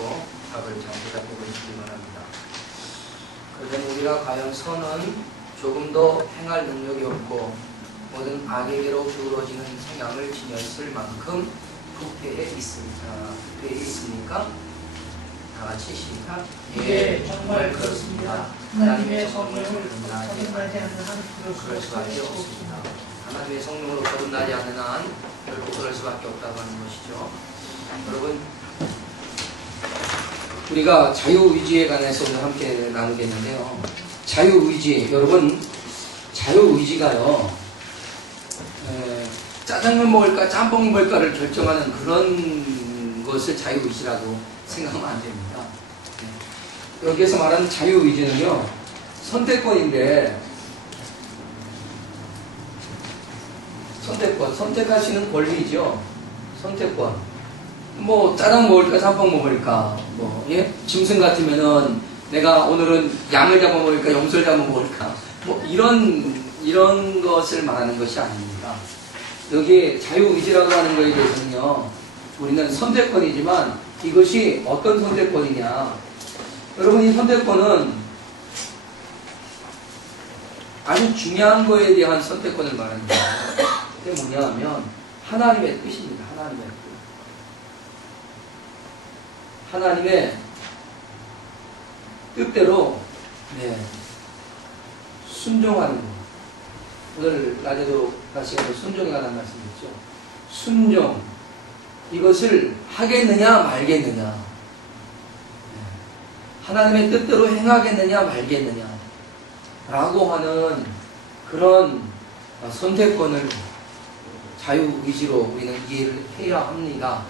마시고 답을 잘 대답해 보시기 바랍니다. 그러면 우리가 과연 선은 조금 더 행할 능력이 없고 모든 악에게로 기울어지는 성향을 지녔을 만큼 부패에 있습니까? 다 같이 시작. 예, 정말 그렇습니다. 하나님의 성령을 거듭나지 않는 한 그럴 수밖에 없습니다. 하나님의 성령으로 거듭나지 않는 한 결국 그럴 수밖에 없다고 하는 것이죠. 여러분, 우리가 자유의지에 관해서 오늘 함께 나누겠는데요. 자유의지, 여러분, 자유의지가요, 짜장면 먹을까 짬뽕 먹을까를 결정하는 그런 것을 자유의지라고 생각하면 안 됩니다. 여기에서 말하는 자유의지는요, 선택권인데, 선택할 수 있는 권리죠. 선택권. 뭐 짜장 먹을까 짬뽕 먹을까, 뭐 예? 짐승 같으면은 내가 오늘은 양을 잡아 먹을까 염소를 잡아 먹을까, 뭐 이런 것을 말하는 것이 아닙니다. 여기 자유의지라고 하는 것에 대해서는요, 우리는 선택권이지만 이것이 어떤 선택권이냐, 여러분, 이 선택권은 아주 중요한 거에 대한 선택권을 말합니다. 그게 뭐냐 하면 하나님의 뜻입니다. 하나님의 뜻. 하나님의 뜻대로 순종하는 것. 오늘 낮에도 다시 한번 순종에 관한 말씀드렸죠. 순종. 이것을 하겠느냐 말겠느냐. 하나님의 뜻대로 행하겠느냐 말겠느냐 라고 하는 그런 선택권을 자유의지로 우리는 이해를 해야 합니다.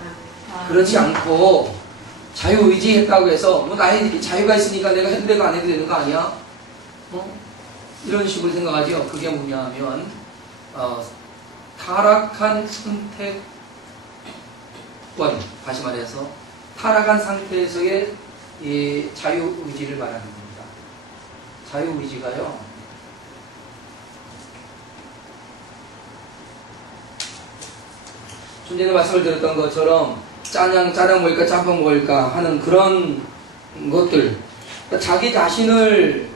그렇지 않고 자유의지 했다고 해서 뭐 나의 자유가 있으니까 내가 해도 되고 안 해도 되는 거 아니야? 이런 식으로 생각하죠. 그게 뭐냐 하면 타락한 선택권, 다시 말해서 타락한 상태에서의 이 자유의지를 말하는 겁니다. 자유의지가요, 좀 전에 말씀을 드렸던 것처럼 짜장 먹을까 짬뽕 먹을까 하는 그런 것들, 자기 자신을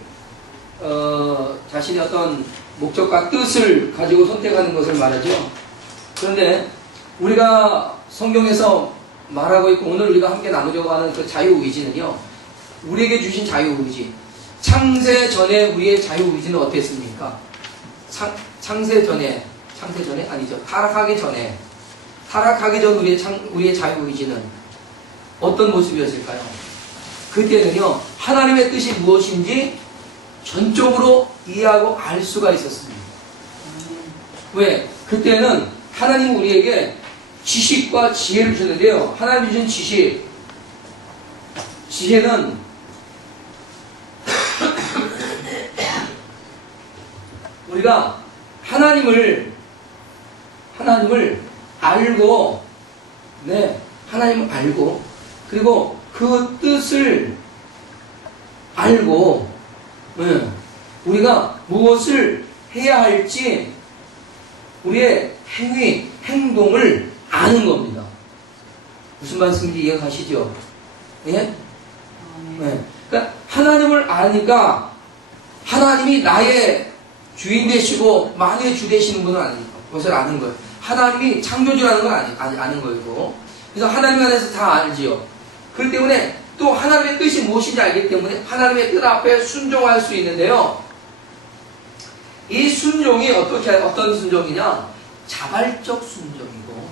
자신의 어떤 목적과 뜻을 가지고 선택하는 것을 말하죠. 그런데 우리가 성경에서 말하고 있고 오늘 우리가 함께 나누려고 하는 그 자유의지는요, 우리에게 주신 자유의지, 창세 전에 우리의 자유의지는 어땠습니까? 창세 전에 아니죠. 타락하기 전 우리의 자유의지는 어떤 모습이었을까요? 그때는요, 하나님의 뜻이 무엇인지 전적으로 이해하고 알 수가 있었습니다. 왜? 그때는 하나님은 우리에게 지식과 지혜를 주는데요, 하나님 주신 지혜는 우리가 하나님을 알고, 하나님을 알고, 그리고 그 뜻을 알고, 우리가 무엇을 해야 할지 우리의 행동을 아는 겁니다. 무슨 말씀인지 이해가 가시죠? 예? 그러니까 하나님을 아니까 하나님이 나의 주인 되시고 만유의 주 되시는 분은 아니니까 그것을 아는 거예요. 하나님이 창조주라는 걸 아는 거고, 그래서 하나님 안에서 다 알지요. 그렇기 때문에 또 하나님의 뜻이 무엇인지 알기 때문에 하나님의 뜻 앞에 순종할 수 있는데요, 이 순종이 어떤 순종이냐, 자발적 순종이고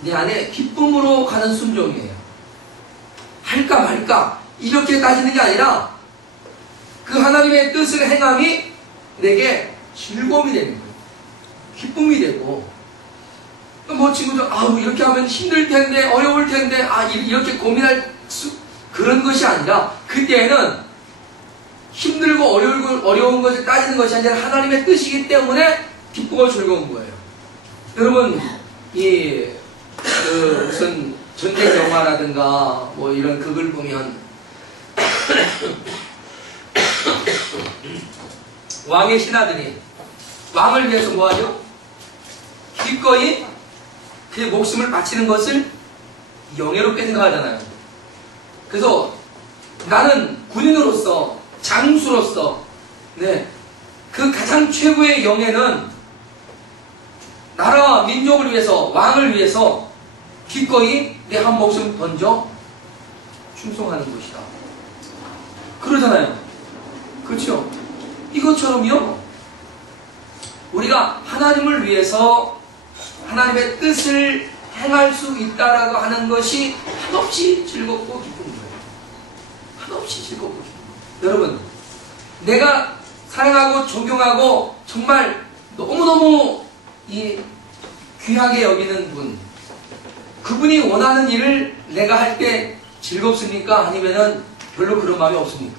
내 안에 기쁨으로 가는 순종이에요. 할까 말까 이렇게 따지는 게 아니라 그 하나님의 뜻을 행함이 내게 즐거움이 되는 거예요. 기쁨이 되고, 뭐 친구들 이렇게 하면 힘들 텐데 어려울 텐데 이렇게 고민할 그런 것이 아니라, 그때는 힘들고 어려운 것을 따지는 것이 아니라 하나님의 뜻이기 때문에 기쁘고 즐거운 거예요. 여러분, 무슨 전쟁 영화라든가 뭐 이런 극을 보면 왕의 신하들이 왕을 위해서 뭐하죠? 기꺼이 그의 목숨을 바치는 것을 영예롭게 생각하잖아요. 그래서 나는 군인으로서, 장수로서, 네, 그 가장 최고의 영예는 나라와 민족을 위해서, 왕을 위해서 기꺼이 내 한 목숨 던져 충성하는 것이다. 그러잖아요. 그렇죠? 이것처럼요, 우리가 하나님을 위해서 하나님의 뜻을 행할 수 있다라고 하는 것이 한없이 즐겁고 기쁜 거예요. 한없이 즐겁고 기쁜 거예요. 여러분, 내가 사랑하고 존경하고 정말 너무너무 귀하게 여기는 분, 그분이 원하는 일을 내가 할 때 즐겁습니까? 아니면은 별로 그런 마음이 없습니까?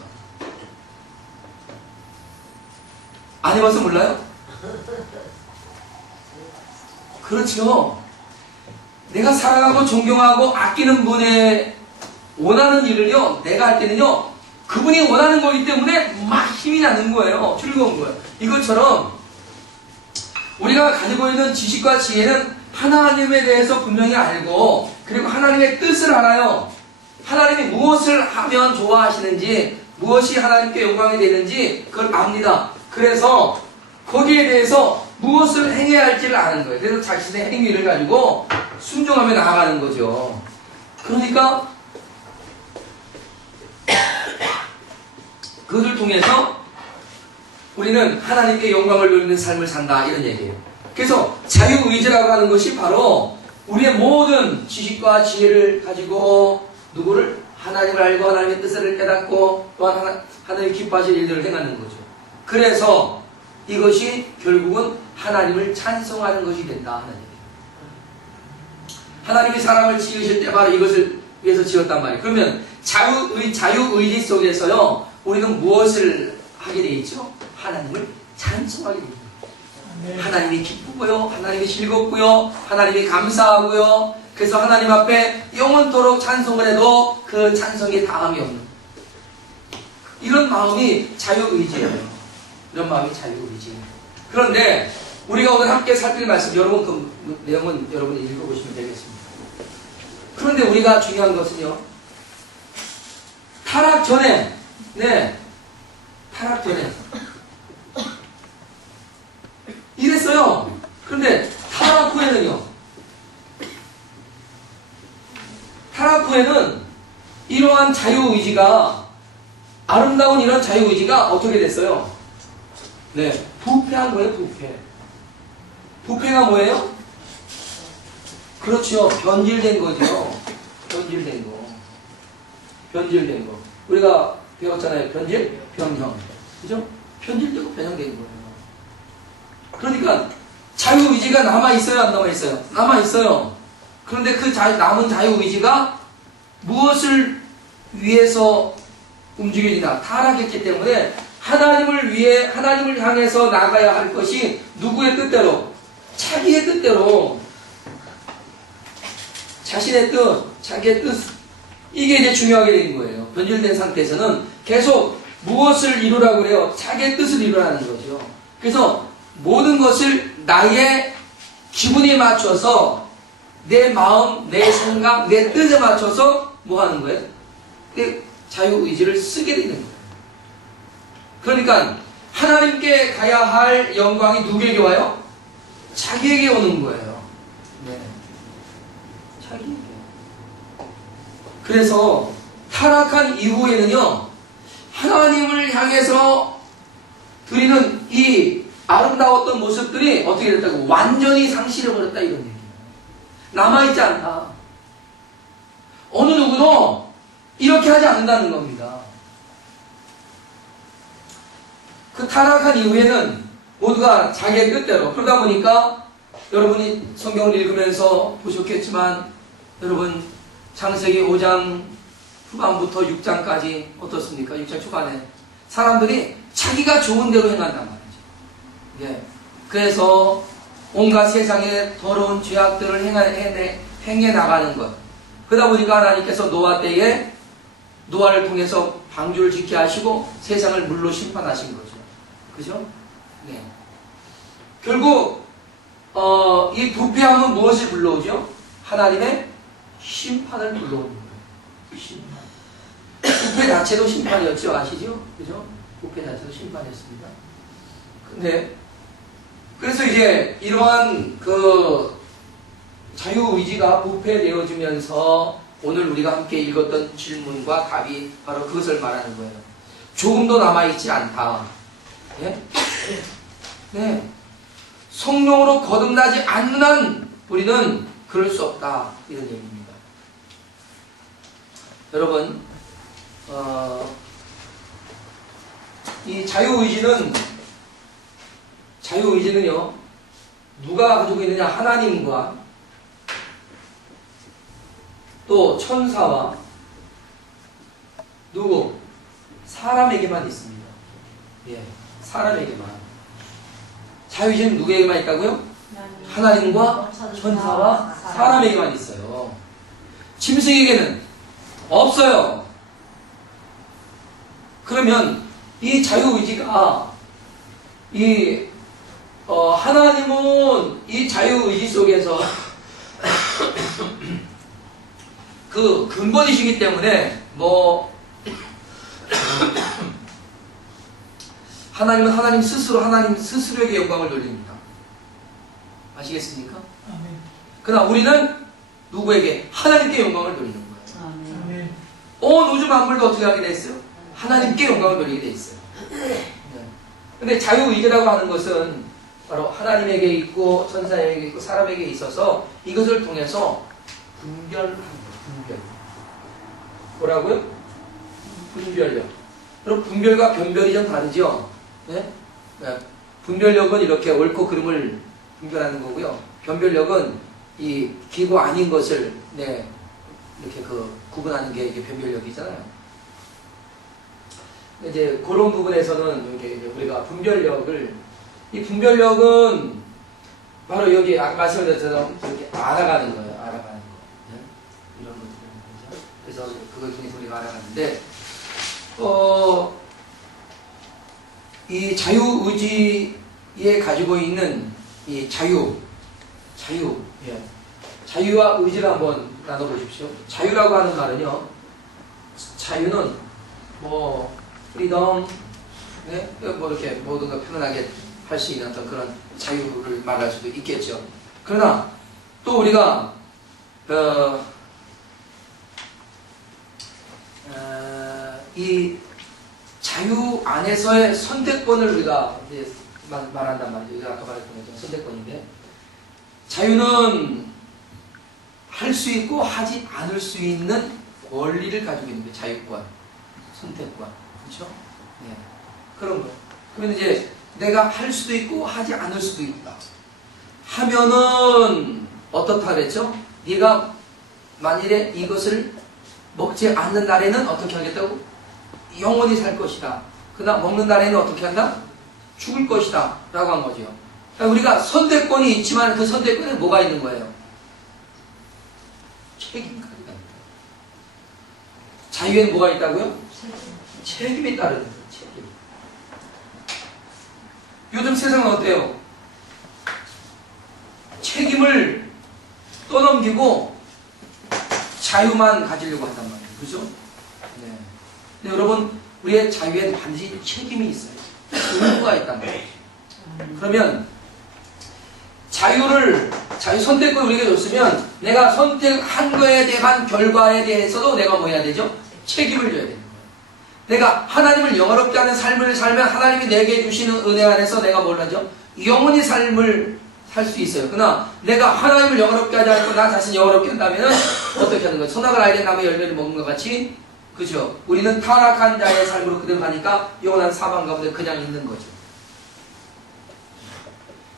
안 해봐서 몰라요? 그렇죠. 내가 사랑하고 존경하고 아끼는 분의 원하는 일을요, 내가 할 때는요, 그분이 원하는 거기 때문에 막 힘이 나는 거예요. 즐거운 거예요. 이것처럼 우리가 가지고 있는 지식과 지혜는 하나님에 대해서 분명히 알고, 그리고 하나님의 뜻을 알아요. 하나님이 무엇을 하면 좋아하시는지, 무엇이 하나님께 영광이 되는지 그걸 압니다. 그래서 거기에 대해서 무엇을 행해야 할지를 아는 거예요. 그래서 자신의 행위를 가지고 순종하며 나아가는 거죠. 그러니까 그것을 통해서 우리는 하나님께 영광을 돌리는 삶을 산다, 이런 얘기예요. 그래서 자유의지라고 하는 것이 바로 우리의 모든 지식과 지혜를 가지고 누구를? 하나님을 알고 하나님의 뜻을 깨닫고 또한 하나님 기뻐하실 일들을 행하는 거죠. 그래서 이것이 결국은 하나님을 찬송하는 것이 된다 하는 얘기예요. 하나님이 사람을 지으실 때 바로 이것을 위해서 지었단 말이에요. 그러면 자유의지 속에서요, 우리는 무엇을 하게 돼 있죠? 하나님을 찬송하게 됩니다. 하나님이 기쁘고요, 하나님이 즐겁고요, 하나님이 감사하고요. 그래서 하나님 앞에 영원토록 찬송을 해도 그 찬송에 다함이 없는 이런 마음이 자유의지예요. 이런 마음이 자유의지예요. 그런데 우리가 오늘 함께 살필 말씀, 여러분 그 내용은 여러분이 읽어보시면 되겠습니다. 그런데 우리가 중요한 것은요, 타락 전에, 타락 전에 이랬어요. 그런데 타락 후에는요, 타락 후에는 이러한 자유의지가, 아름다운 이런 자유의지가 어떻게 됐어요? 부패한 거예요, 부패. 부패가 뭐예요? 그렇죠. 변질된 거죠. 변질된 거. 변질된 거. 우리가 배웠잖아요. 변질, 변형. 그죠? 변질되고 변형된 거예요. 그러니까 자유의지가 남아있어요, 안 남아있어요? 남아있어요. 그런데 그 남은 자유의지가 무엇을 위해서 움직이냐? 타락했기 때문에 하나님을 위해, 하나님을 향해서 나가야 할 것이 누구의 뜻대로? 자기의 뜻대로. 자신의 뜻, 자기의 뜻. 이게 이제 중요하게 된 거예요. 변질된 상태에서는 계속 무엇을 이루라고 그래요? 자기의 뜻을 이루라는 거죠. 그래서 모든 것을 나의 기분에 맞춰서 내 마음, 내 생각, 내 뜻에 맞춰서 뭐 하는 거예요? 내 자유의지를 쓰게 되는 거예요. 그러니까 하나님께 가야 할 영광이 누구에게 와요? 자기에게 오는 거예요. 자기에게. 그래서 타락한 이후에는요, 하나님을 향해서 드리는 이 아름다웠던 모습들이 어떻게 됐다고? 완전히 상실해버렸다, 이런 얘기예요. 남아있지 않다. 어느 누구도 이렇게 하지 않는다는 겁니다. 그 타락한 이후에는 모두가 자기의 뜻대로, 그러다 보니까 여러분이 성경을 읽으면서 보셨겠지만, 여러분 창세기 5장 후반부터 6장까지 어떻습니까? 6장 초반에 사람들이 자기가 좋은 대로 행한단 말이죠. 그래서 온갖 세상의 더러운 죄악들을 행해 나가는 것. 그러다 보니까 하나님께서 노아 때에 노아를 통해서 방주를 짓게 하시고 세상을 물로 심판하신 거죠. 그죠? 결국 이 부패함은 무엇을 불러오죠? 하나님의 심판을 불러오는 거예요. 심판. 부패 자체도 심판이었죠. 아시죠? 그죠? 부패 자체도 심판이었습니다. 근데 그래서 이제 이러한 그 자유의지가 부패되어지면서 오늘 우리가 함께 읽었던 질문과 답이 바로 그것을 말하는 거예요. 조금도 남아있지 않다. 예? 네. 성령으로 거듭나지 않는 한 우리는 그럴 수 없다. 이런 얘기입니다. 여러분, 이 자유의지는요, 누가 가지고 있느냐? 하나님과 또 천사와 누구? 사람에게만 있습니다. 예, 사람에게만. 자유의지는 누구에게만 있다고요? 하나님과 천사와 사람에게만 있어요. 짐승에게는 없어요. 그러면 이 자유의지가 하나님은 이 자유의지 속에서 그 근본이시기 때문에 하나님은 하나님 스스로에게 영광을 돌립니다. 아시겠습니까? 아멘. 그러나 우리는 누구에게? 하나님께 영광을 돌리는 거예요. 아멘. 온 우주 만물도 어떻게 하게 돼 있어요? 하나님께 영광을 돌리게 돼 있어요. 근데 자유의지라고 하는 것은 바로 하나님에게 있고 천사에게 있고 사람에게 있어서 이것을 통해서 분별하는 거예요. 분별. 뭐라고요? 분별력. 그럼 분별과 변별이 좀 다르죠? 네? 분별력은 이렇게 옳고 그름을 분별하는 거고요. 변별력은 이 기고 아닌 것을 이렇게 구분하는 게 이게 변별력이잖아요. 이제 그런 부분에서는 이렇게 우리가 이 분별력은 바로 여기 아까 말씀드렸처럼 이렇게 알아가는 거예요. 알아가는 거. 네? 이런 것들. 그래서 그걸 통해서 우리가 알아가는데, 이 자유의지에 가지고 있는 이 예. 자유와 의지를 한번 나눠보십시오. 자유라고 하는 말은요, 자유는 프리덤, 네? 이렇게 모든 걸 편안하게 할 수 있는 어떤 그런 자유를 말할 수도 있겠죠. 그러나 또 우리가 이 자유 안에서의 선택권을 우리가 이제 말한단 말이죠. 아까 말했던 거죠. 선택권인데, 자유는 할 수 있고 하지 않을 수 있는 권리를 가지고 있는 거예요. 자유권, 선택권, 그렇죠? 네. 그런 거. 그러면 이제 내가 할 수도 있고 하지 않을 수도 있다. 하면은 어떻다 그랬죠? 네가 만일에 이것을 먹지 않는 날에는 어떻게 하겠다고? 영원히 살 것이다. 그다음 먹는 날에는 어떻게 한다? 죽을 것이다. 라고 한 거죠. 그러니까 우리가 선택권이 있지만 그 선택권에 뭐가 있는 거예요? 책임까지가 있다. 자유에는 뭐가 있다고요? 책임이 따르는 거예요. 책임. 요즘 세상은 어때요? 책임을 떠넘기고 자유만 가지려고 한단 말이에요. 그죠? 네. 근데 여러분, 우리의 자유에는 반드시 책임이 있어요. 의무가 있단 말이에요. 그러면 자유 선택권을 우리에게 줬으면 내가 선택한 거에 대한 결과에 대해서도 내가 뭐 해야 되죠? 책임을 져야 되는 거예요. 내가 하나님을 영화롭게 하는 삶을 살면 하나님이 내게 주시는 은혜 안에서 내가 뭘 하죠? 영원히 삶을 살 수 있어요. 그러나 내가 하나님을 영화롭게 하지 않고 나 자신 영화롭게 한다면 어떻게 하는 거예요? 선악을 알게 나무의 열매를 먹는 것 같이, 그죠? 우리는 타락한 자의 삶으로 그대로 가니까 영원한 사망 가운데 그냥 있는 거죠.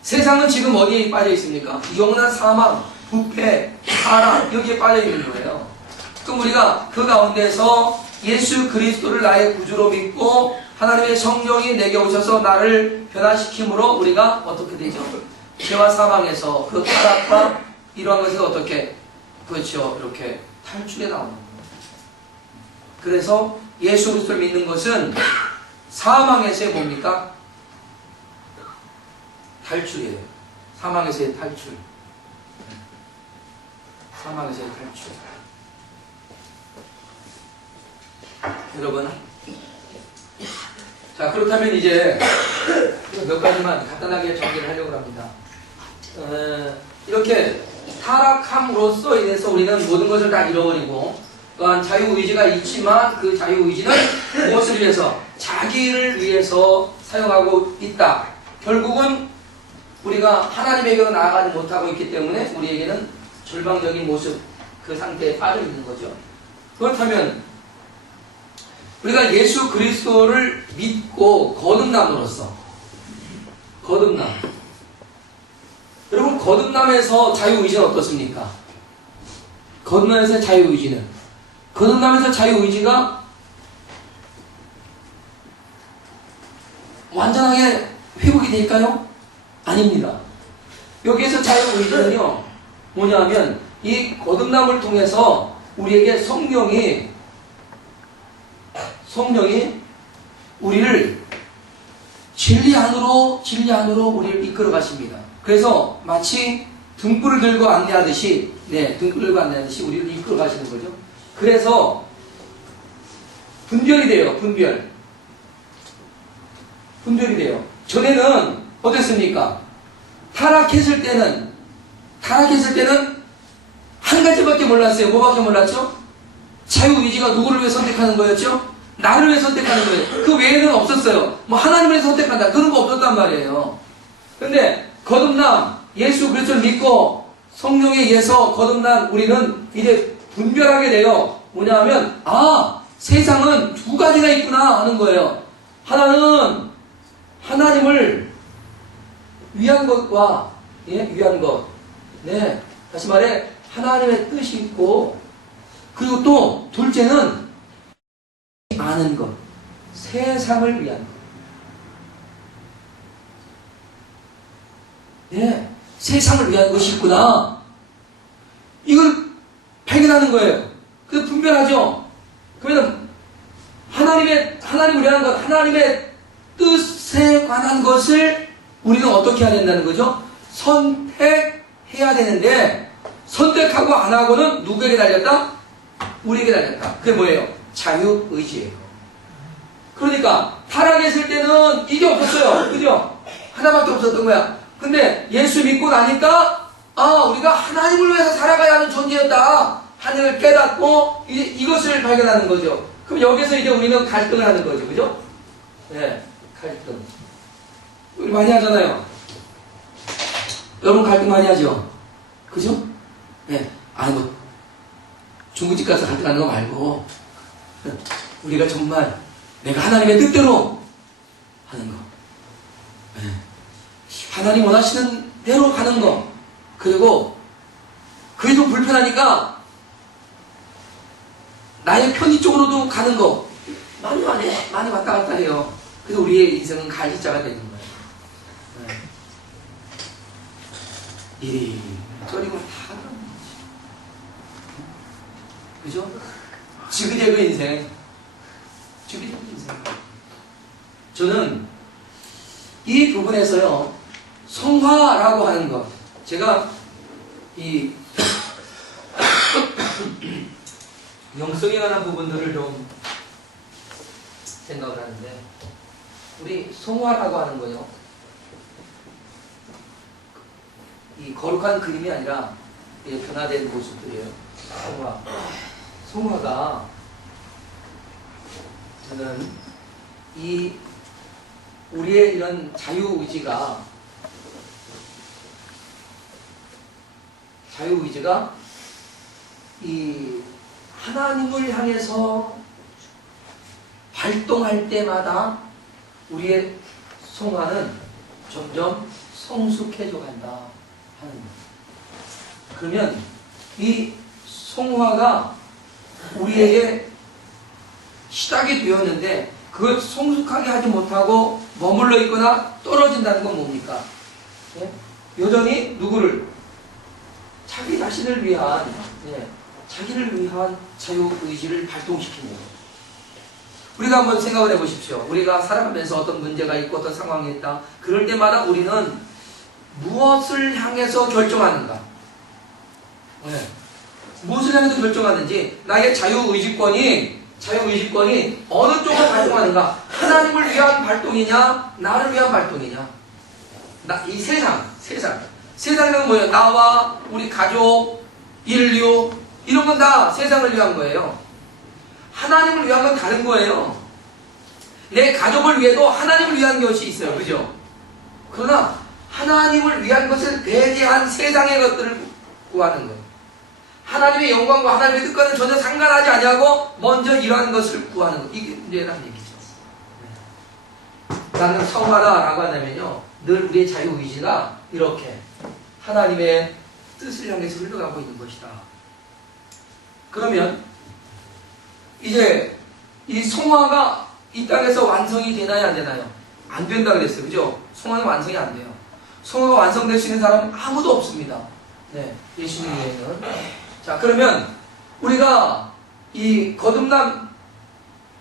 세상은 지금 어디에 빠져 있습니까? 영원한 사망, 부패, 타락, 여기에 빠져 있는 거예요. 그럼 우리가 그 가운데서 예수 그리스도를 나의 구주로 믿고 하나님의 성령이 내게 오셔서 나를 변화시킴으로 우리가 어떻게 되죠? 죄와 사망에서 그 타락과 이러한 것에서 어떻게, 그렇죠, 이렇게 탈출해 나오는 거예요. 그래서 예수 그리스도를 믿는 것은 사망에서의 뭡니까? 탈출이에요. 사망에서의 탈출. 사망에서의 탈출. 여러분. 자, 그렇다면 이제 몇 가지만 간단하게 정리를 하려고 합니다. 이렇게 타락함으로써 인해서 우리는 모든 것을 다 잃어버리고, 또한 자유의지가 있지만 그 자유의지는 무엇을 위해서? 자기를 위해서 사용하고 있다. 결국은 우리가 하나님에게로 나아가지 못하고 있기 때문에 우리에게는 절망적인 모습, 그 상태에 빠져 있는 거죠. 그렇다면 우리가 예수 그리스도를 믿고 거듭남으로써, 거듭남, 여러분, 거듭남에서 자유의지는 어떻습니까? 거듭남에서 자유의지는, 거듭남에서 자유의지가 완전하게 회복이 될까요? 아닙니다. 여기에서 자유의지는요, 뭐냐 하면 이 거듭남을 통해서 우리에게 성령이 우리를 진리 안으로 우리를 이끌어 가십니다. 그래서 마치 등불을 들고 안내하듯이, 등불을 들고 안내하듯이 우리를 이끌어 가시는 거죠. 그래서 분별이 돼요. 분별이 돼요. 전에는 어땠습니까? 타락했을 때는 한 가지밖에 몰랐어요. 뭐밖에 몰랐죠? 자유의지가 누구를 위해 선택하는 거였죠? 나를 위해 선택하는 거예요. 그 외에는 없었어요. 뭐 하나님을 위해 선택한다, 그런 거 없었단 말이에요. 근데 거듭남, 예수 그리스도를 믿고 성령에 의해서 거듭난 우리는 이제 분별하게 돼요. 뭐냐 하면, 세상은 두 가지가 있구나 하는 거예요. 하나는 하나님을 위한 것과, 위한 것. 다시 말해, 하나님의 뜻이 있고, 그리고 또 둘째는 아는 것, 세상을 위한 것. 세상을 위한 것이 있구나. 이걸 발견하는 거예요. 그래서 분별하죠. 그러면 하나님을 위한 것, 하나님의 뜻에 관한 것을 우리는 어떻게 해야 된다는 거죠? 선택해야 되는데, 선택하고 안 하고는 누구에게 달렸다? 우리에게 달렸다. 그게 뭐예요? 자유의지예요. 그러니까 타락했을 때는 이게 없었어요. 그죠? 하나밖에 없었던 거야. 근데 예수 믿고 나니까 우리가 하나님을 위해서 살아가야 하는 존재였다 하나님을 깨닫고 이제 이것을 발견하는 거죠. 그럼 여기서 이제 우리는 갈등을 하는 거죠. 그죠? 갈등. 우리 많이 하잖아요. 여러분 갈등 많이 하죠? 그죠? 중국집 가서 갈등하는 거 말고 우리가 정말 내가 하나님의 뜻대로 하는 거, 하나님 원하시는 대로 가는 거, 그리고 그게 좀 불편하니까 나의 편의 쪽으로도 가는 거, 많이 왔다 갔다 해요. 그래서 우리의 인생은 갈기자가 되는 거예요. 이리 저리고 다 하는 거지. 그죠? 지그재그 인생. 저는 이 부분에서요, 성화라고 하는 것, 제가 이 영성에 관한 부분들을 좀 생각을 하는데, 우리 성화라고 하는 거요, 이 거룩한 그림이 아니라 변화된 모습들이에요. 성화가 저는 우리의 이런 자유의지가 이 하나님을 향해서 발동할 때마다 우리의 성화는 점점 성숙해져 간다 하는 거예요. 그러면 이 성화가 우리에게 시작이 되었는데 그걸 성숙하게 하지 못하고 머물러 있거나 떨어진다는 건 뭡니까? 여전히 누구를? 자기 자신을 위한, 자기를 위한 자유의지를 발동시키는 거예요. 우리가 한번 생각을 해보십시오. 우리가 살아가면서 어떤 문제가 있고 어떤 상황이 있다. 그럴 때마다 우리는 무엇을 향해서 결정하는가? 무엇을 향해서 결정하는지, 나의 자유의지권이 자유의지권이 어느 쪽으로 발동하는가? 하나님을 위한 발동이냐? 나를 위한 발동이냐? 이 세상은 뭐예요? 나와 우리 가족, 인류 이런 건 다 세상을 위한 거예요. 하나님을 위한 건 다른 거예요. 내 가족을 위해도 하나님을 위한 것이 있어요. 그죠? 그러나 하나님을 위한 것을 배제한 세상의 것들을 구하는 거예요. 하나님의 영광과 하나님의 뜻과는 전혀 상관하지 아니하고 먼저 이러한 것을 구하는 것. 이게 문제라는 얘기죠. 나는 성하라라고 하냐면요, 늘 우리의 자유의지가 이렇게 하나님의 뜻을 향해서 흘러가고 있는 것이다. 그러면 이제 이 성화가 이 땅에서 완성이 되나요, 안 되나요? 안 된다 그랬어요. 그죠? 성화는 완성이 안 돼요. 성화가 완성될 수 있는 사람은 아무도 없습니다. 네, 예수님 외에는. 자, 그러면 우리가 이 거듭남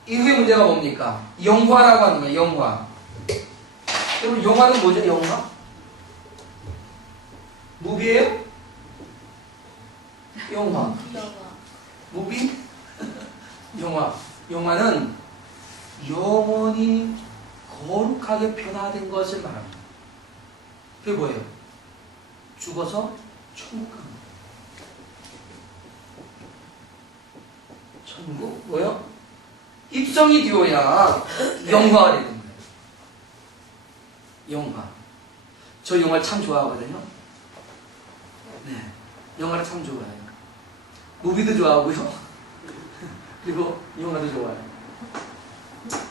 이후의 문제가 뭡니까? 영화라고 하는 거예요. 영화. 여러분, 영화는 뭐죠? 영화? 무비예요? 영화. 무비? 영화. 영화는 영원히 거룩하게 변화된 것을 말합니다. 그게 뭐예요? 죽어서 천국 갑니다. 천국? 뭐요? 입성이 되어야 영화가 되는 거예요. 영화. 저 영화를 참 좋아하거든요. 네. 영화를 참 좋아해요. 무비도 좋아하고요. 그리고 영화도 좋아해요.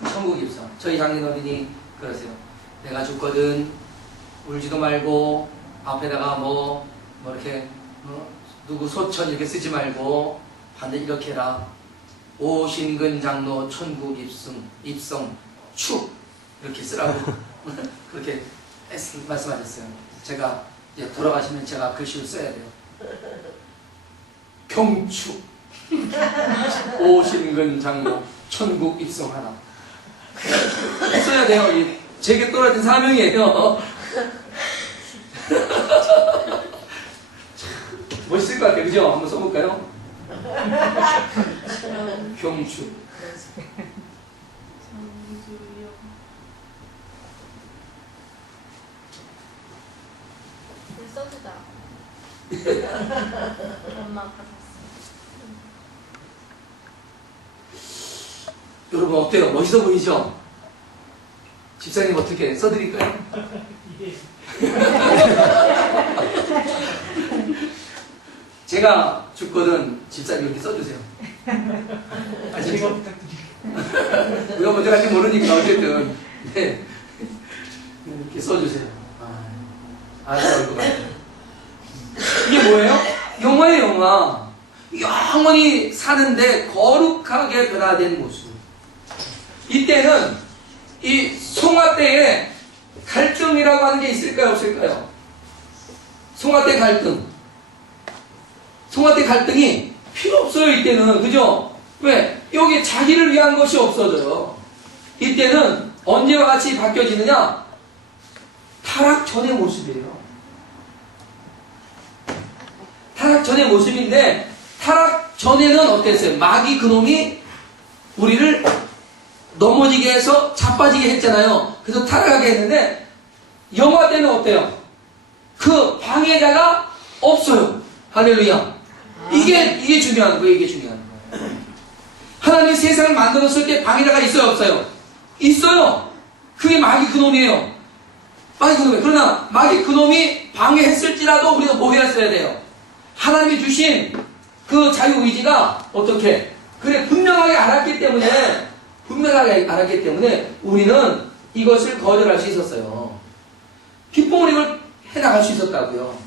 천국 입성. 저희 장인어른이 그러세요. 내가 죽거든 울지도 말고 앞에다가 이렇게 누구 소천 이렇게 쓰지 말고 반드시 이렇게 해라. 오신근 장로 천국 입성 축 이렇게 쓰라고 그렇게 말씀하셨어요. 제가 이제 돌아가시면 제가 글씨를 써야 돼요. 경축 오신근 장로 천국 입성하라. 써야 돼요. 제게 떨어진 사명이에요. 멋있을 것 같아요. 그죠? 한번 써볼까요? 경축. 써주다. 엄마 아빠 샀어. 여러분 어때요? 멋있어 보이죠? 집사님 어떻게 써드릴까요? 제가 죽거든 집사님 이렇게 써주세요. 제가 부탁드립니다. 누가 먼저 갈지 모르니까 어쨌든 네. 이렇게 써주세요. 알아볼 것 같아요. 이게 뭐예요? 영화예요, 영화. 영원히 사는데 거룩하게 변화된 모습. 이때는 이 송화 때에 갈등이라고 하는 게 있을까요, 없을까요? 송화 때 갈등. 송화 때 갈등이 필요 없어요, 이때는. 그죠? 왜? 여기 자기를 위한 것이 없어져요. 이때는 언제와 같이 바뀌어지느냐? 타락 전의 모습이에요. 타락 전의 모습인데, 타락 전에는 어땠어요? 마귀 그놈이 우리를 넘어지게 해서 자빠지게 했잖아요. 그래서 타락하게 했는데, 영화 때는 어때요? 그 방해자가 없어요. 할렐루야. 이게 중요한 거예요. 이게 중요한 거예요. 하나님이 세상을 만들었을 때 방해자가 있어요, 없어요? 있어요. 그게 마귀 그놈이에요. 마귀 그놈이에요. 그러나 마귀 그놈이 방해했을지라도 우리가 뭐 했어야 돼요? 하나님이 주신 그 자유의지가 어떻게? 그래, 분명하게 알았기 때문에 우리는 이것을 거절할 수 있었어요. 기쁨으로 이걸 해나갈 수 있었다고요.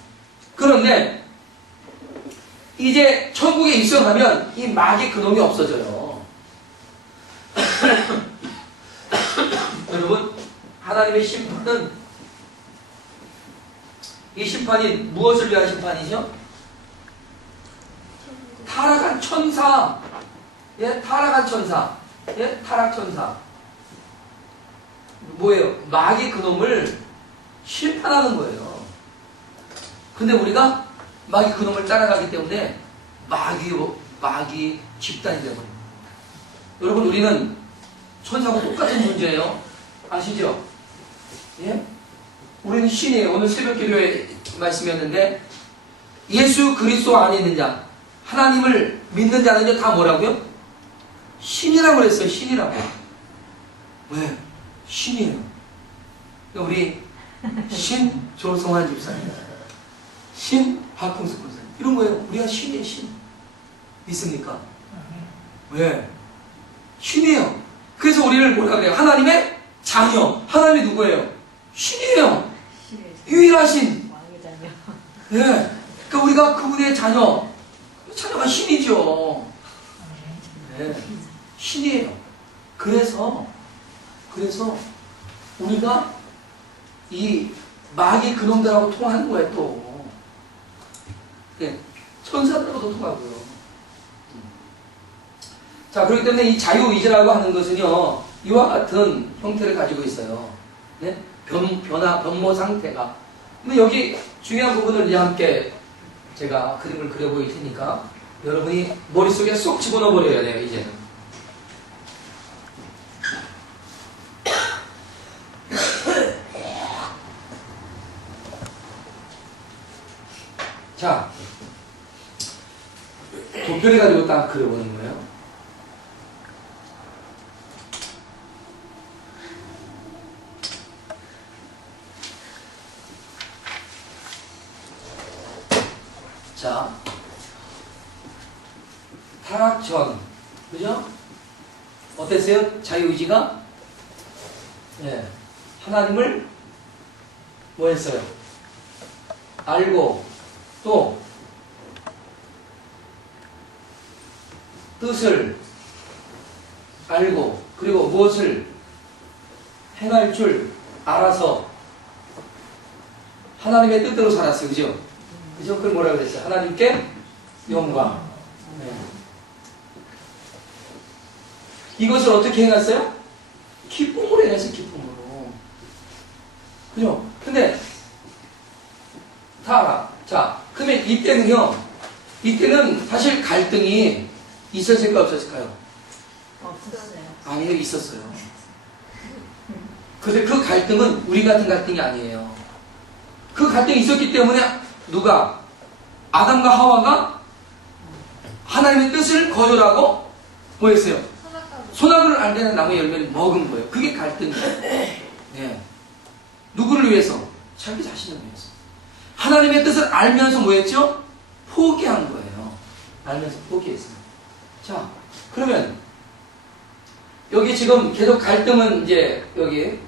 그런데 이제 천국에 입성하면 이 마귀 그놈이 없어져요. 여러분, 하나님의 심판은, 이 심판이 무엇을 위한 심판이죠? 타락한 천사. 예, 타락한 천사. 예, 타락 천사. 뭐예요? 마귀 그놈을 심판하는 거예요. 근데 우리가 마귀 그놈을 따라가기 때문에 마귀 집단이 되어버립니다. 여러분, 우리는 천사하고 똑같은 존재예요. 아시죠? 예? 우리는 신이에요. 오늘 새벽 기도의 말씀이었는데, 예수 그리스도 안에 있는 자, 하나님을 믿는 자는 다 뭐라고요? 신이라고 그랬어요. 신이라고. 왜? 신이에요. 우리 신 조성환 집사님, 신 박홍수 권사님, 이런 거예요. 우리가 신이에요. 신. 믿습니까? 왜? 신이에요. 그래서 우리를 뭐라 그래요? 하나님의 자녀. 하나님이 누구예요? 신이에요. 유일하신. 왕의 자녀. 예. 그러니까 우리가 그분의 자녀. 자녀가 신이죠. 네. 신이에요. 그래서 우리가 이 마귀 그놈들하고 통하는 거예요, 또. 네. 천사들하고도 통하고요. 자, 그렇기 때문에 이 자유의지라고 하는 것은요, 이와 같은 형태를 가지고 있어요. 네? 변모 상태가. 근데 여기 중요한 부분을 이제 함께 제가 그림을 그려보일 테니까 여러분이 머릿속에 쏙 집어넣어 버려야 돼요, 이제는. 자, 도표를 가지고 딱 그려보는 거예요. 자, 타락 전, 그죠? 어땠어요? 자유의지가? 예, 하나님을 뭐 했어요? 알고, 또, 뜻을 알고, 그리고 무엇을 행할 줄 알아서 하나님의 뜻대로 살았어요. 그죠? 그죠? 그걸 뭐라 그랬어요? 하나님께 영광. 네. 이것을 어떻게 행했어요? 기쁨으로 행했어요. 기쁨으로. 그죠? 근데 다 자, 그러면 이때는 사실 갈등이 있었을까 없었을까요? 없었어요. 아니요, 있었어요. 근데 그 갈등은 우리 같은 갈등이 아니에요. 그 갈등이 있었기 때문에 누가? 아담과 하와가 하나님의 뜻을 거절하고 뭐 했어요? 선악을 알게 하는 나무의 열매를 먹은 거예요. 그게 갈등이에요. 네. 누구를 위해서? 자기 자신을 위해서. 하나님의 뜻을 알면서 뭐 했죠? 포기한 거예요. 알면서 포기했어요. 자, 그러면 여기 지금 계속 갈등은 이제 여기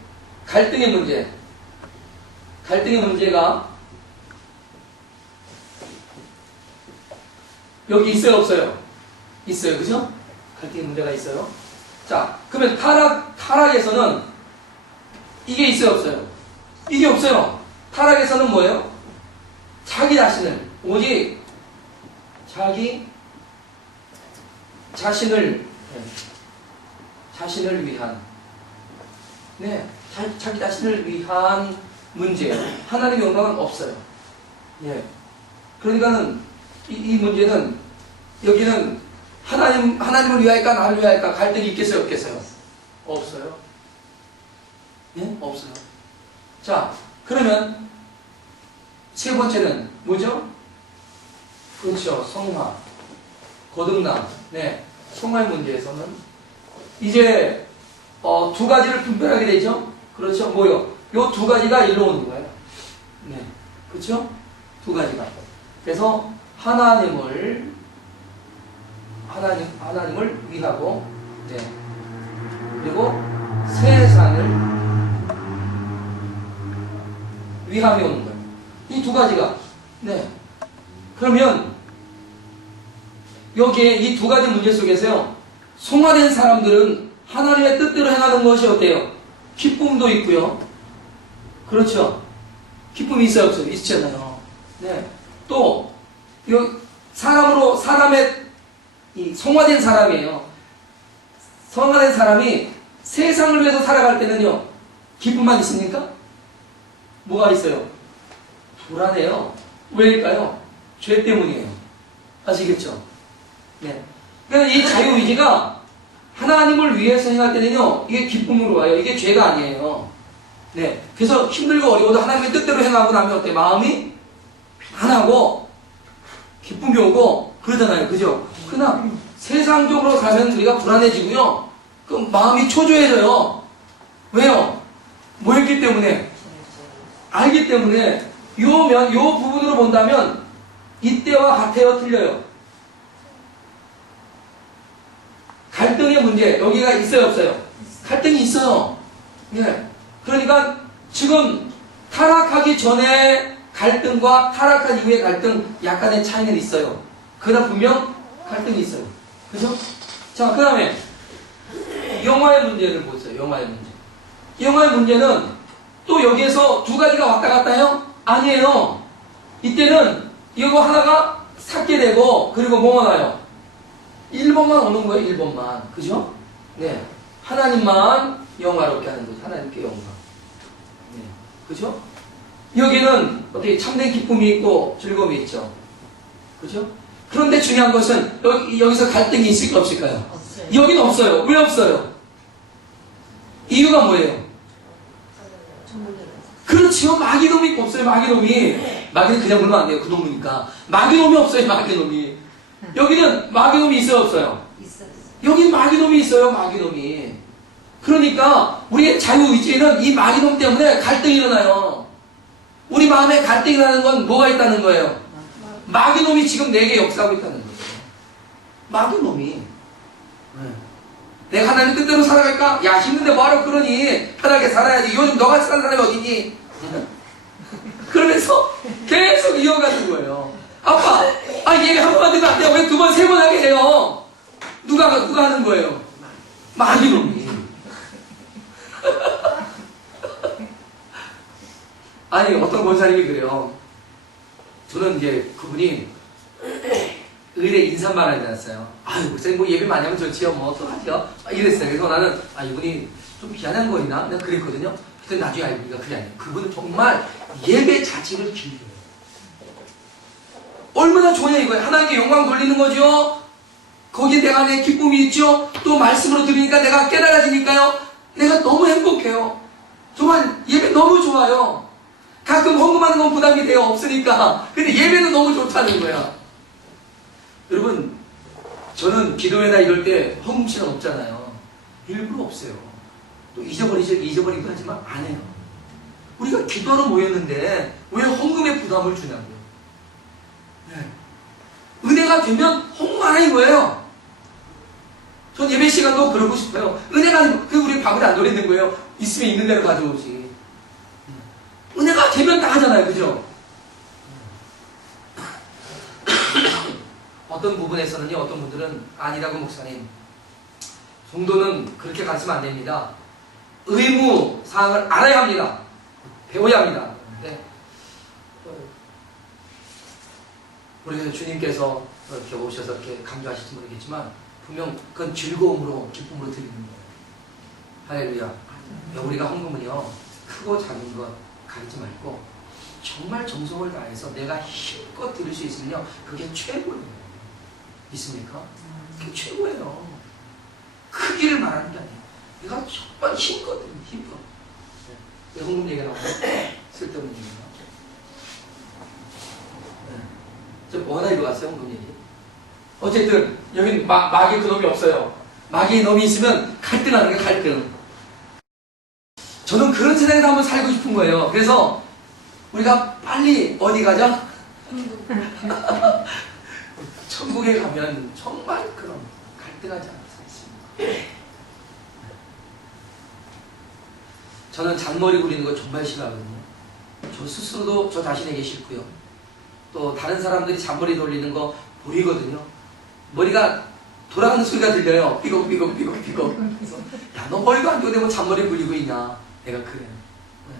갈등의 문제가 여기 있어요, 없어요? 있어요, 그죠? 갈등의 문제가 있어요. 자, 그러면 타락에서는 이게 있어요, 없어요? 이게 없어요. 타락에서는 뭐예요? 자기 자신을, 오직 자기 자신을 위한, 네, 자기 자신을 위한 문제예요. 하나님의 영광은 없어요. 예. 그러니까는 이 문제는 여기는 하나님을 위하일까 나를 위하일까 갈등이 있겠어요, 없겠어요? 없어요. 예? 없어요. 자, 그러면 세 번째는 뭐죠? 그렇죠. 성화, 거듭남. 네, 성화의 문제에서는 이제 두 가지를 분별하게 되죠. 그렇죠. 뭐요? 요 두 가지가 일로 오는 거예요. 네, 그렇죠. 두 가지가. 그래서 하나님을 위하고, 네, 그리고 세상을 위함이 오는 거예요. 이 두 가지가. 네. 그러면 여기에 이 두 가지 문제 속에서요, 성화된 사람들은 하나님의 뜻대로 행하는 것이 어때요? 기쁨도 있고요. 그렇죠. 기쁨이 있어요, 없어요? 있잖아요. 네. 또 사람의 이 성화된 사람이에요. 성화된 사람이 세상을 위해서 살아갈 때는요, 기쁨만 있습니까? 뭐가 있어요? 불안해요. 왜일까요? 죄 때문이에요. 아시겠죠? 네. 그래서 이 자유의지가 하나님을 위해서 행할 때는요, 이게 기쁨으로 와요. 이게 죄가 아니에요. 네. 그래서 힘들고 어려워도 하나님의 뜻대로 행하고 나면 어때? 마음이 편하고, 기쁨이 오고, 그러잖아요. 그죠? 그러나 세상적으로 가면 우리가 불안해지고요. 그 마음이 초조해져요. 왜요? 뭐 했기 때문에? 알기 때문에, 요 부분으로 본다면, 이때와 같아요? 틀려요? 갈등의 문제, 여기가 있어요, 없어요? 갈등이 있어요. 예. 그러니까 지금 타락하기 전에 갈등과 타락한 이후의 갈등 약간의 차이는 있어요. 그러나 분명 갈등이 있어요. 그죠? 자, 그 다음에 영화의 문제를 보세요. 영화의 문제. 영화의 문제는 또 여기에서 두 가지가 왔다 갔다 해요? 아니에요. 이때는 이거 하나가 삭게 되고 그리고 뭐가 나요? 1번만 오는 거예요. 1번만. 그죠? 네. 하나님만 영화롭게 하는 거죠. 하나님께 영화. 네. 그죠? 여기는 어떻게 참된 기쁨이 있고 즐거움이 있죠. 그죠? 그런데 중요한 것은 여기서 갈등이 있을까 없을까요? 없어요. 여기는 없어요. 왜 없어요? 이유가 뭐예요? 그렇지요. 마귀놈이 없어요. 마귀놈이. 마귀는 그냥 물면 안 돼요. 그 놈이니까. 마귀놈이 없어요. 마귀놈이. 여기는 마귀놈이 있어요. 없어요? 있어요. 여기는 마귀놈이 있어요. 마귀놈이. 그러니까 우리의 자유의지에는 이 마귀놈 때문에 갈등이 일어나요. 우리 마음에 갈등이 나는 건 뭐가 있다는 거예요? 마귀놈이 지금 내게 역사하고 있다는 거예요. 마귀놈이. 네. 내가 하나님 뜻대로 살아갈까? 야, 힘든데 뭐하러 그러니? 편하게 살아야지. 요즘 너같이 사는 사람이 어디니? 그러면서 계속 이어가는 거예요. 아빠, 얘가 한 번만 되면 안 돼요. 왜 두 번, 세 번 하게 해요? 누가 하는 거예요? 마귀놈이. 아니, 어떤 권사님이 그래요. 저는 이제 그분이 의뢰 인사말 하지 않았어요. 아유, 목사님 뭐 예배 많이 하면 좋지요. 뭐 어떡하죠? 이랬어요. 그래서 나는, 이분이 좀 미안한 거이나? 내가 그랬거든요. 그때 나중에 알고 보니까 그게 아니에요. 그분은 정말 예배 자체를 길어요. 얼마나 좋냐 이거예요. 하나님께 영광 돌리는 거죠. 거기에 내가 내 기쁨이 있죠. 또 말씀으로 들으니까 내가 깨달아지니까요. 내가 너무 행복해요. 정말 예배 너무 좋아요. 가끔 헌금하는 건 부담이 돼요. 없으니까. 근데 예배는 너무 좋다는 거야. 여러분, 저는 기도회나 이럴 때 헌금 시간 없잖아요. 일부러 없어요. 또 잊어버리기도 하지만 안 해요. 우리가 기도하러 모였는데 왜 헌금에 부담을 주냐고요. 네. 은혜가 되면 헌금하는 거예요. 전 예배 시간도 그러고 싶어요. 은혜가 우리 밥을 안 노리는 거예요. 있으면 있는 대로 가져오지. 은혜가 되면 다 하잖아요. 그죠? 어떤 부분에서는요, 어떤 분들은 아니라고 목사님. 성도는 그렇게 가르치면 안 됩니다. 의무 사항을 알아야 합니다. 배워야 합니다. 네. 우리 주님께서 이렇게 오셔서 이렇게 강조하실지 모르겠지만 분명 그건 즐거움으로 기쁨으로 드리는 거예요. 할렐루야. 우리가 헌금은요, 크고 작은 것 가리지 말고 정말 정성을 다해서 내가 힘껏 드릴 수 있으면요, 그게 최고예요. 있습니까? 그게 최고예요. 크기를 말하는 게 아니에요. 내가 정말 힘껏 드리면 힘껏. 네. 헌금 얘기가 나오면 쓸데없는 얘기가 나오죠. 네. 저 뭐 하나 읽어갔어요, 헌금 얘기. 어쨌든 여기는 마귀의 그놈이 없어요. 마귀의 놈이 있으면 갈등하는 게 갈등. 저는 그런 세상에서 한번 살고 싶은 거예요. 그래서 우리가 빨리 어디 가자? 천국에 가면 정말 그런 갈등하지 않을 수 있습니다. 저는 잔머리 굴리는 거 정말 싫어하거든요. 저 스스로도 저 자신에게 싫고요. 또 다른 사람들이 잔머리 돌리는 거 보이거든요. 머리가 돌아가는 소리가 들려요. 삐걱삐걱. 그래서 야, 너 머리가 안 좋은데 뭐 잔머리 굴리고 있냐. 내가 그래요. 네.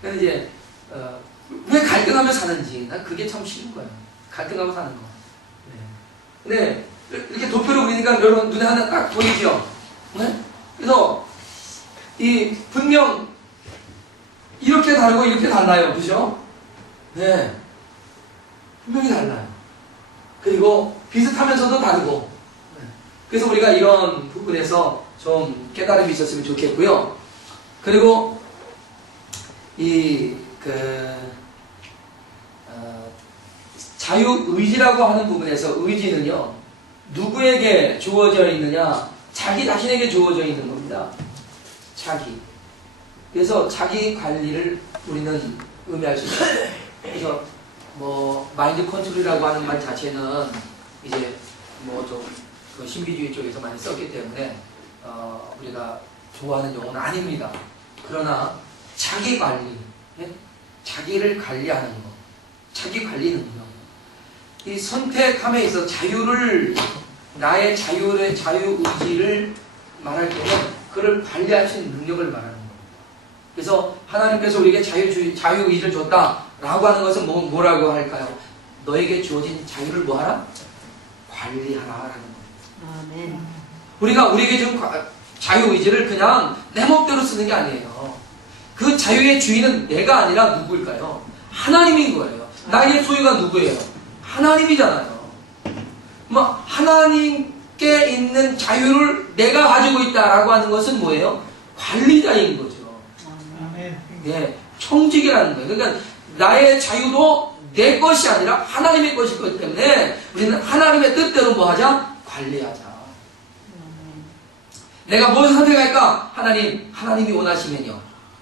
그래서 이제 왜 갈등하며 사는지 난 그게 참 싫은 거예요. 갈등하며 사는 거. 네. 근데 이렇게 도표를 그리니까 여러분 눈에 하나 딱 보이죠? 네? 그래서 이 분명 이렇게 다르고 이렇게 달라요. 그죠? 네. 분명히 달라요. 그리고 비슷하면서도 다르고. 네. 그래서 우리가 이런 부분에서 좀 깨달음이 있었으면 좋겠고요. 그리고 자유의지라고 하는 부분에서 의지는요, 누구에게 주어져 있느냐? 자기 자신에게 주어져 있는 겁니다. 자기. 그래서 자기 관리를 우리는 의미할 수 있어요. 그래서 마인드 컨트롤이라고 하는 말 자체는 이제 그 신비주의 쪽에서 많이 썼기 때문에 우리가 좋아하는 용어는 아닙니다. 그러나 자기 관리, 예? 자기를 관리하는 것, 자기 관리 능력, 이 선택함에 있어 나의 자유의지를 말할 때는 그를 관리할 수 있는 능력을 말하는 거예요. 그래서 하나님께서 우리에게 자유의지를 줬다라고 하는 것은 뭐라고 할까요? 너에게 주어진 자유를 뭐하라? 관리하라라는 거예요. 아멘. 우리에게 지금 자유의지를 그냥 내 멋대로 쓰는 게 아니에요. 그 자유의 주인은 내가 아니라 누구일까요? 하나님인 거예요. 나의 소유가 누구예요? 하나님이잖아요. 하나님께 있는 자유를 내가 가지고 있다라고 하는 것은 뭐예요? 관리자인 거죠. 아멘. 네, 청직이라는 거예요. 그러니까 나의 자유도 내 것이 아니라 하나님의 것일 거기 때문에 우리는 하나님의 뜻대로 뭐 하자? 관리하자. 내가 무엇을 선택할까? 하나님이 원하시면요.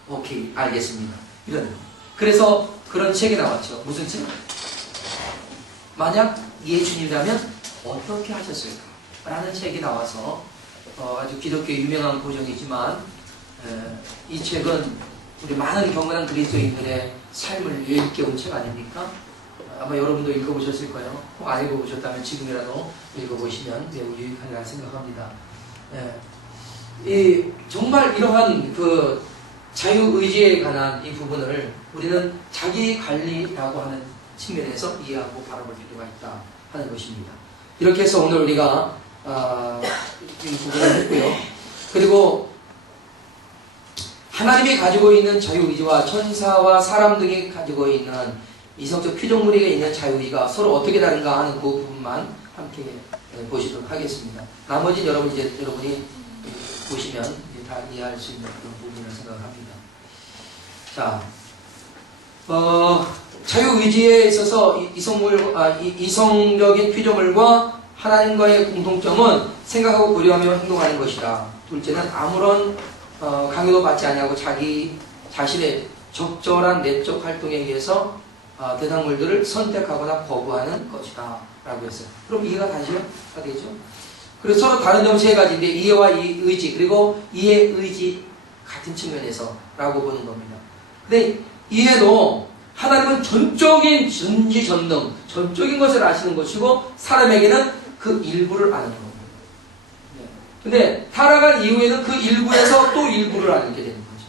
오케이, 알겠습니다. 이런. 그래서 그런 책이 나왔죠. 무슨 책? 만약 예수님이라면 어떻게 하셨을까? 라는 책이 나와서 아주 기독교의 유명한 고전이지만 이 책은 우리 많은 경건한 그리스도인들의 삶을 일깨운 책 아닙니까? 아마 여러분도 읽어보셨을 거예요. 꼭 안 읽어보셨다면 지금이라도 읽어보시면 매우 유익하리라 생각합니다. 정말 이러한 그 자유의지에 관한 이 부분을 우리는 자기 관리라고 하는 측면에서 이해하고 바라볼 필요가 있다 하는 것입니다. 이렇게 해서 오늘 우리가 이 부분을 했고요. 그리고 하나님이 가지고 있는 자유의지와 천사와 사람 등이 가지고 있는 이성적 피조물에게 있는 자유의지가 서로 어떻게 다른가 하는 그 부분만 함께 보시도록 하겠습니다. 나머지는 여러분이 보시면 다 이해할 수 있는 그런 부분이라고 생각을 합니다. 자, 자유의지에 있어서 이성적인 피조물과 하나님과의 공통점은 생각하고 고려하며 행동하는 것이다. 둘째는 아무런 강요도 받지 아니하고 자기 자신의 적절한 내적 활동에 의해서 대상물들을 선택하거나 거부하는 것이다 라고 했어요. 그럼 이해가 되죠? 그래서 서로 다른 점 세 가지인데 이해와 의지 그리고 이해 의지 같은 측면에서 라고 보는 겁니다. 근데 이해도 하나님은 전지전능 전적인 것을 아시는 것이고 사람에게는 그 일부를 아는 겁니다. 근데 타락한 이후에는 그 일부에서 또 일부를 알게 되는 거죠.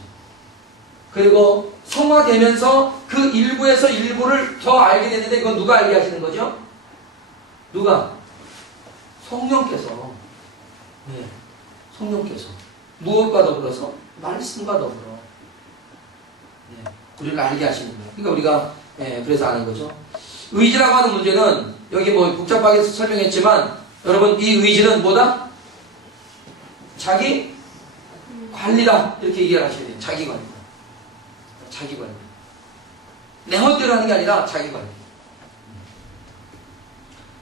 그리고 성화되면서 그 일부에서 일부를 더 알게 되는데 그건 누가 알게 하시는 거죠? 누가? 성령께서. 네. 성령께서. 무엇과 더불어서? 말씀과 더불어. 네. 우리를 알게 하시는 거예요. 그러니까 우리가 그래서 아는 거죠. 의지라고 하는 문제는 여기 복잡하게 설명했지만 여러분 이 의지는 뭐다? 자기 관리다. 이렇게 이해를 하셔야 돼요. 자기 관리. 자기 관리. 내 멋대로 하는 게 아니라 자기 관리.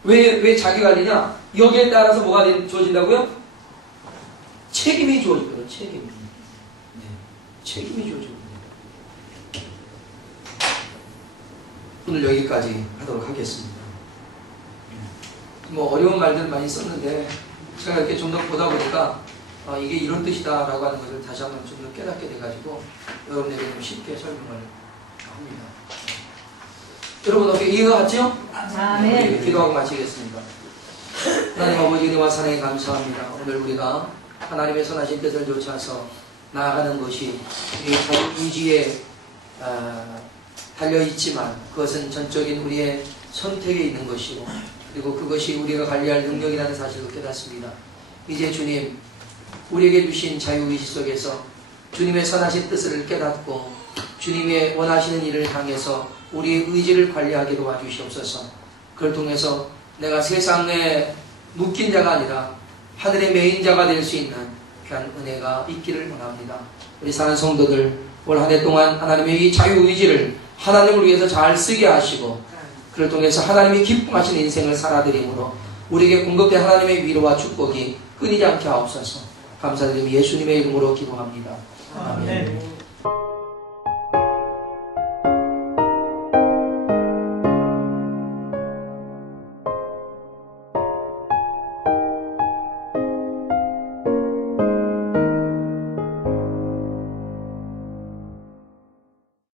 왜 자기 관리냐? 여기에 따라서 뭐가 주어진다고요? 책임이 주어지거든요. 책임이. 네. 책임이 주어지거든요. 오늘 여기까지 하도록 하겠습니다. 어려운 말들 많이 썼는데 제가 이렇게 좀 더 보다 보니까 이게 이런 뜻이다라고 하는 것을 다시 한번 좀 더 깨닫게 돼가지고 여러분에게 좀 쉽게 설명을 합니다. 여러분 어떻게 이해가 갔죠? 아멘. 기도하고 마치겠습니다. 하나님 아버지 은혜와 사랑에 감사합니다. 오늘 우리가 하나님의 선하신 뜻을 좇아서 나아가는 것이 우리의 자유의지에 달려있지만 그것은 전적인 우리의 선택에 있는 것이고 그리고 그것이 우리가 관리할 능력이라는 사실을 깨닫습니다. 이제 주님 우리에게 주신 자유의지 속에서 주님의 선하신 뜻을 깨닫고 주님의 원하시는 일을 향해서 우리의 의지를 관리하게 도와주시옵소서. 그걸 통해서 내가 세상에 묶인 자가 아니라 하늘의 메인자가 될 수 있는 귀한 은혜가 있기를 원합니다. 우리 사는 성도들 올 한 해 동안 하나님의 이 자유의지를 하나님을 위해서 잘 쓰게 하시고 그를 통해서 하나님이 기뻐하시는 인생을 살아드림으로 우리에게 공급된 하나님의 위로와 축복이 끊이지 않게 하옵소서. 감사드리며 예수님의 이름으로 기도합니다. 아멘. 아멘.